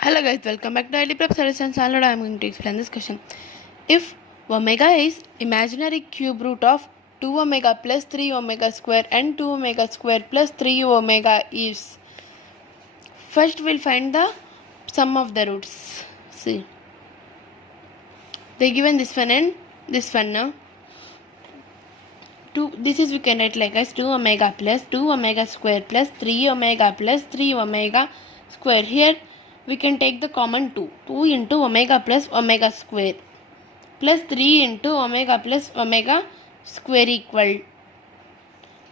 Hello guys, welcome back to Daily Prep Solutions. I am going to explain this question. If omega is imaginary cube root of 2 omega plus 3 omega square and 2 omega square plus 3 omega is, first we'll find the sum of the roots. See, they given this one and this one now. This is we can write like as 2 omega plus 2 omega square plus 3 omega plus 3 omega square. Here we can take the common 2 into omega plus omega square plus 3 into omega plus omega square equal.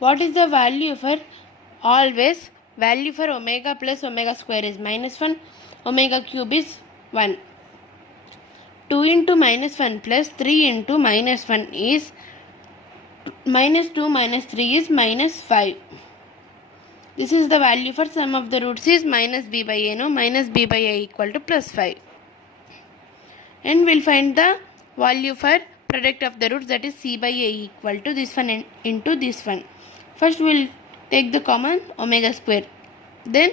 What is the value for always? Value for omega plus omega square is -1, omega cube is 1. 2 into -1 plus 3 into -1 is -2 minus 3 is -5. This is the value for sum of the roots is minus b by a. No, minus b by a equal to +5. And we'll find the value for product of the roots, that is c by a equal to this one into this one. First we'll take the common omega square. Then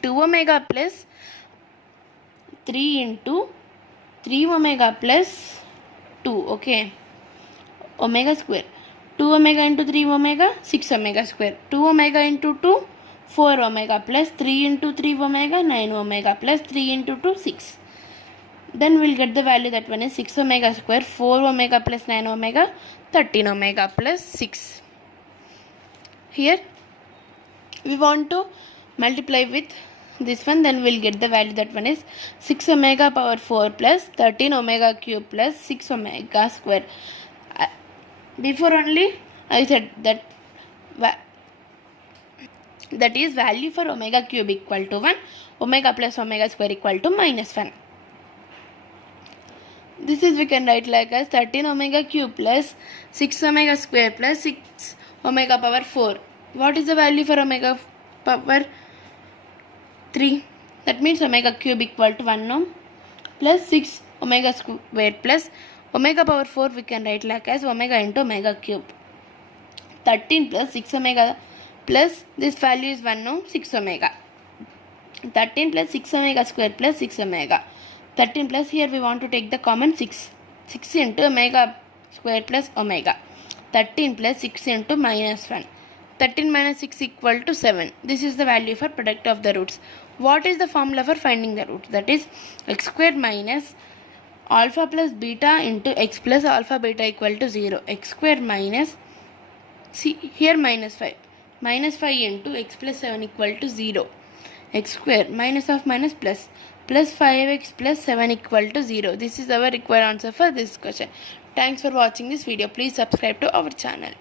2 omega plus 3 into 3 omega plus 2. Okay. Omega square. 2 omega into 3 omega, 6 omega square. 2 omega into 2, 4 omega plus 3 into 3 omega, 9 omega plus 3 into 2, 6. Then we'll get the value, that one is 6 omega square, 4 omega plus 9 omega, 13 omega plus 6. Here we want to multiply with this one, then we'll get the value, that one is 6 omega power 4 plus 13 omega cube plus 6 omega square. Before only I said that is value for omega cube equal to 1, omega plus omega square equal to -1. This is we can write like as 13 omega cube plus 6 omega square plus 6 omega power 4. What is the value for omega power 3? That means omega cube equal to 1 no? Plus 6 omega square plus omega power 4 we can write like as omega into omega cube. 13 plus 6 omega plus this value is 1 no? 6 omega. 13 plus 6 omega square plus 6 omega. 13 plus here we want to take the common 6. 6 into omega square plus omega. 13 plus 6 into -1. 13 minus 6 equal to 7. This is the value for product of the roots. What is the formula for finding the roots? That is x squared minus alpha plus beta into x plus alpha beta equal to 0. X square minus, see here -5. -5 into x plus 7 equal to 0. X square minus of minus plus 5x plus 7 equal to 0. This is our required answer for this question. Thanks for watching this video. Please subscribe to our channel.